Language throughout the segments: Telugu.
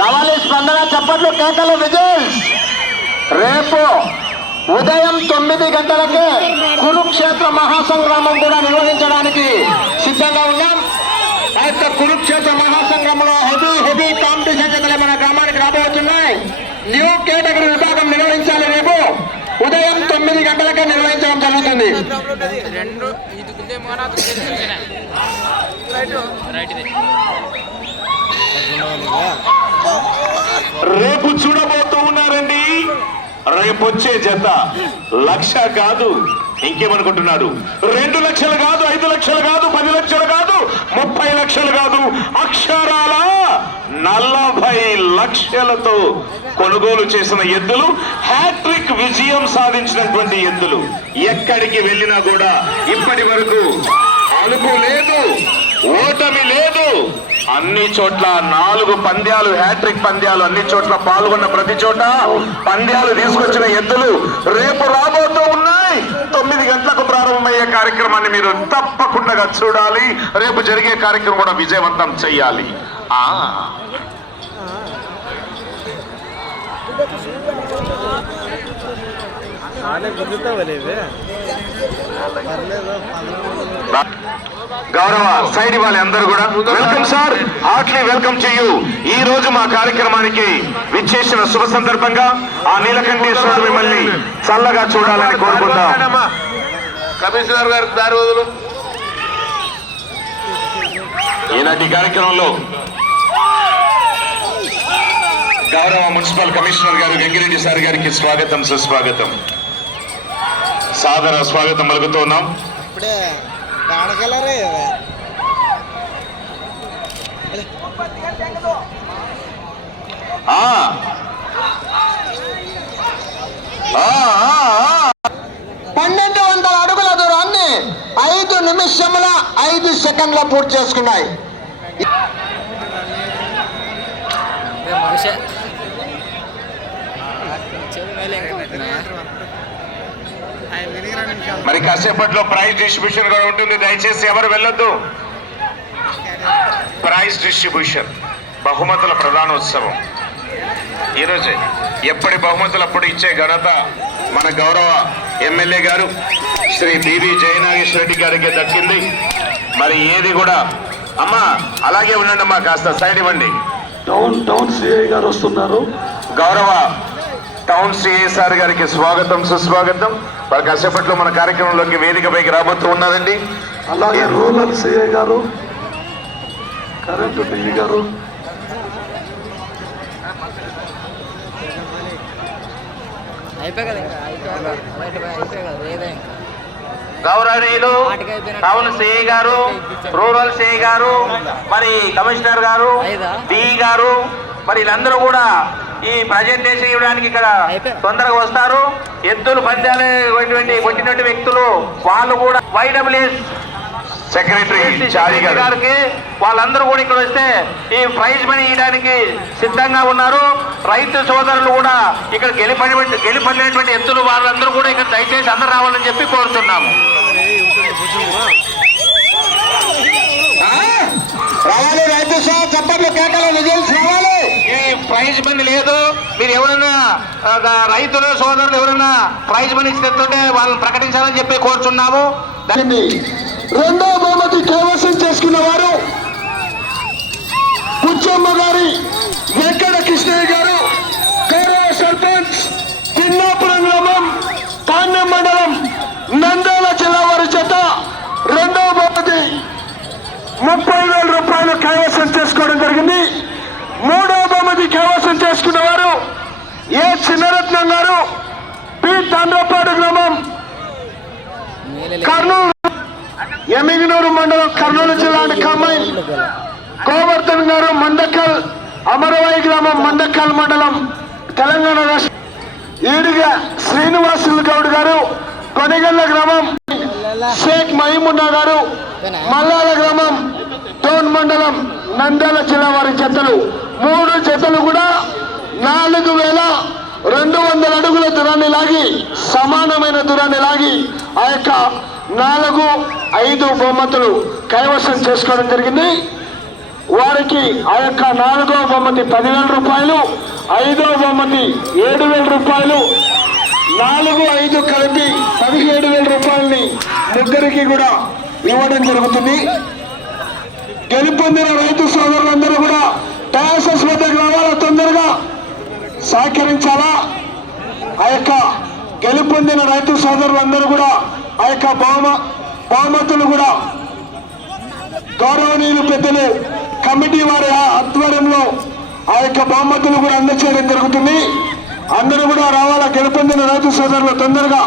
రావాలి స్పందన చప్పట్లు కేకలు విజయ్ రేపు ఉదయం తొమ్మిది గంటలకే కురుక్షేత్ర మహాసంగ్రామం కూడా నిర్వహించడానికి సిద్ధంగా ఉన్నాం. ఆ యొక్క కురుక్షేత్ర మహాసంగ్రామంలో హెవీ హెవీ కాంపిటీషన్ జతలు మన గ్రామానికి రాబోతున్నాయి. న్యూ కేటగిరీ విభాగం నిర్వహించాలి రేపు. ఉదయం తొమ్మిది గంటలకే నిర్వహించడం జరుగుతుంది. రేపు చూడబోతూ ఉన్నారండి. రేపు వచ్చే జత లక్ష కాదు ఇంకేమనుకుంటున్నాడు? రెండు లక్షలు కాదు ఐదు లక్షలు కాదు పది లక్షలు కాదు ముప్పై లక్షలు కాదు. అక్షరాల నలభై లక్షలతో కొనుగోలు చేసిన ఎద్దులు హ్యాట్రిక్ విజయం సాధించినటువంటి ఎద్దులు. ఎక్కడికి వెళ్ళినా కూడా ఇప్పటి వరకు అలుపు లేదు ఓటమి లేదు. అన్ని చోట్ల నాలుగు పంద్యాలు హ్యాట్రిక్ పంద్యాలు అన్ని చోట్ల పాల్గొన్న ప్రతి చోట పంద్యాలు తీసుకొచ్చిన ఎద్దులు రేపు రాబోతూ ఉన్నాయి. తొమ్మిది గంటలకు ప్రారంభమయ్యే కార్యక్రమాన్ని మీరు తప్పకుండా చూడాలి. రేపు జరిగే కార్యక్రమం కూడా విజయవంతం చేయాలి ఆ. పర్లేదు గౌరవ సైడ్ ఇవ్వాలి అందరూ కూడా welcome sir. Heartly welcome to you. ఈ రోజు మా కార్యక్రమానికి విచ్చేసిన శుభ సందర్భంగా ఆ నీలకంఠేశ్వరుడు మిమ్మల్ని చల్లగా చూడాలని కోరుకుందాం. కమిషనర్ గారికి దారి వదులు. ఈనాటి కార్యక్రమంలో గౌరవ మున్సిపల్ కమిషనర్ గారు వెంగిరెడ్డి సార్ గారికి స్వాగతం సుస్వాగతం. సాదర స్వాగతం పలుకుతున్నాం పన్నెండు వందల అడుగుల దూరాన్ని ఐదు నిమిషముల ఐదు సెకండ్ల పూర్తి చేసుకున్నాయి మనిషి మరి కాసేపట్లో ప్రైజ్ డిస్ట్రిబ్యూషన్ కూడా ఉంటుంది. దయచేసి ఎవరు వెళ్ళొద్దు? ప్రైజ్ డిస్ట్రిబ్యూషన్ బహుమతుల ప్రధానోత్సవం. ఈరోజే ఎప్పటి బహుమతులు అప్పుడు ఇచ్చే ఘనత మన గౌరవ ఎమ్మెల్యే గారు శ్రీ బివి జయనాగేశ్వర రెడ్డి గారికి దక్కింది. మరి ఏది కూడా అమ్మా అలాగే ఉండండి అమ్మా కాస్త సైడ్ ఇవ్వండి. టౌన్ టౌన్ సిఐ గారు వస్తున్నారు. గౌరవ టౌన్ సిఐ సార్ గారికి స్వాగతం సుస్వాగతం. వారి కాసేపట్లో మన కార్యక్రమంలోకి వేదికపైకి రాబోతూ ఉన్నారండి. అలాగే రూరల్ సిఐ గారు కరెంటు గారు. గౌరవనీయులు టౌన్ సిఐ గారు రూరల్ సిఐ గారు మరి కమిషనర్ గారు డి గారు మరి వీళ్ళందరూ కూడా ఈ ప్రజెంటేషన్ ఇవ్వడానికి ఇక్కడ తొందరగా వస్తారు. ఎద్దులు పందాలు కొట్టినటువంటి వ్యక్తులు వాళ్ళు కూడా వైడబ్ల్యూఎస్ సెక్రటరీ గారికి వాళ్ళందరూ కూడా ఇక్కడ వస్తే ఈ ప్రైజ్ మనీ ఇవ్వడానికి సిద్ధంగా ఉన్నారు. రైతు సోదరులు కూడా ఇక్కడ గెలిపడి గెలిపడినటువంటి ఎత్తులు వాళ్ళందరూ కూడా ఇక్కడ దయచేసి అందరూ రావాలని చెప్పి కోరుతున్నాము. రావాలి రైతు సహా చప్పట్లు కేకలు రావాలి. ఈ ప్రైజ్ మనీ లేదు. మీరు ఎవరైనా రైతులు సోదరులు ఎవరైనా ప్రైజ్ మనీ ఇస్తుంటే వాళ్ళని ప్రకటించాలని చెప్పి కోరుచున్నాము. రెండో బహుమతి కైవసం చేసుకున్న వారు కుచ్చమ్మ గారి వెంకట కృష్ణయ్య గారు గౌరవ సర్పంచ్ తిన్నాపురం గ్రామం పాండ్యం మండలం నంద్యాల జిల్లా వారి చేత రెండో బహుమతి ముప్పై వేల రూపాయలు కైవసం చేసుకోవడం జరిగింది మూడో బహుమతి చేసుకున్నవారు ఏ చిన్నరత్నం గారు పి తండ్రపాడు గ్రామం కర్నూలు ఎమిగినూరు మండలం కర్నూలు జిల్లా కమ్మాయి గోవర్ధన్ గారు మందకల్ అమరవాయి గ్రామం మందకల్ మండలం తెలంగాణ రాష్ట్ర ఈడిగా శ్రీనివాసులు గౌడ్ గారు కొనిగల్ల గ్రామం షేక్ మహిమున్నా గారు మల్లాల గ్రామం టౌన్ మండలం నంద్యాల జిల్లా వారి జతలు. మూడు జతలు కూడా నాలుగు వేల రెండు వందల అడుగుల దూరాన్ని లాగి సమానమైన దూరాన్ని లాగి ఆ యొక్క నాలుగు ఐదు బహుమతులు కైవసం చేసుకోవడం జరిగింది. వారికి ఆ యొక్క నాలుగో బహుమతి పదివేల రూపాయలు ఐదో బహుమతి ఏడు వేల రూపాయలు నాలుగు ఐదు కలిపి పదిహేడు వేల రూపాయలని ముగ్గురికి కూడా ఇవ్వడం జరుగుతుంది. గెలుపొందిన రైతు సోదరులందరూ కూడా టయాసస్ వద్దకు రావాలా తొందరగా? సహకరించాలా? ఆ యొక్క గెలుపొందిన రైతు సోదరులందరూ కూడా ఆ యొక్క బహుమ బహుమతులు కూడా గౌరవనీయులు పెద్దలు కమిటీ వారి ఆధ్వర్యంలో ఆ యొక్క బహుమతులు కూడా అందచేయడం జరుగుతుంది. అందరూ కూడా రావాలా? గెలుపొందిన రైతు సోదరులు తొందరగా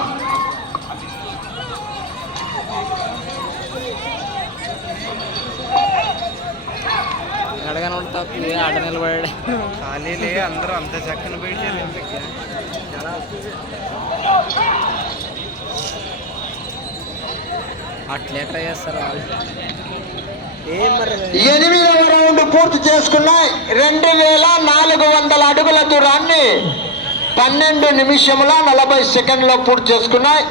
తప్పు ఆట నిలబడాడు ఖాళీలే అందరూ అంత చక్కని పెడితే అట్లే ట్రై చేస్తారు ఎనిమిదవ రౌండ్ పూర్తి చేసుకున్నాయి. రెండు వేల నాలుగు వందల అడుగుల దూరాన్ని పన్నెండు నిమిషముల నలభై సెకండ్లో పూర్తి చేసుకున్నాయి.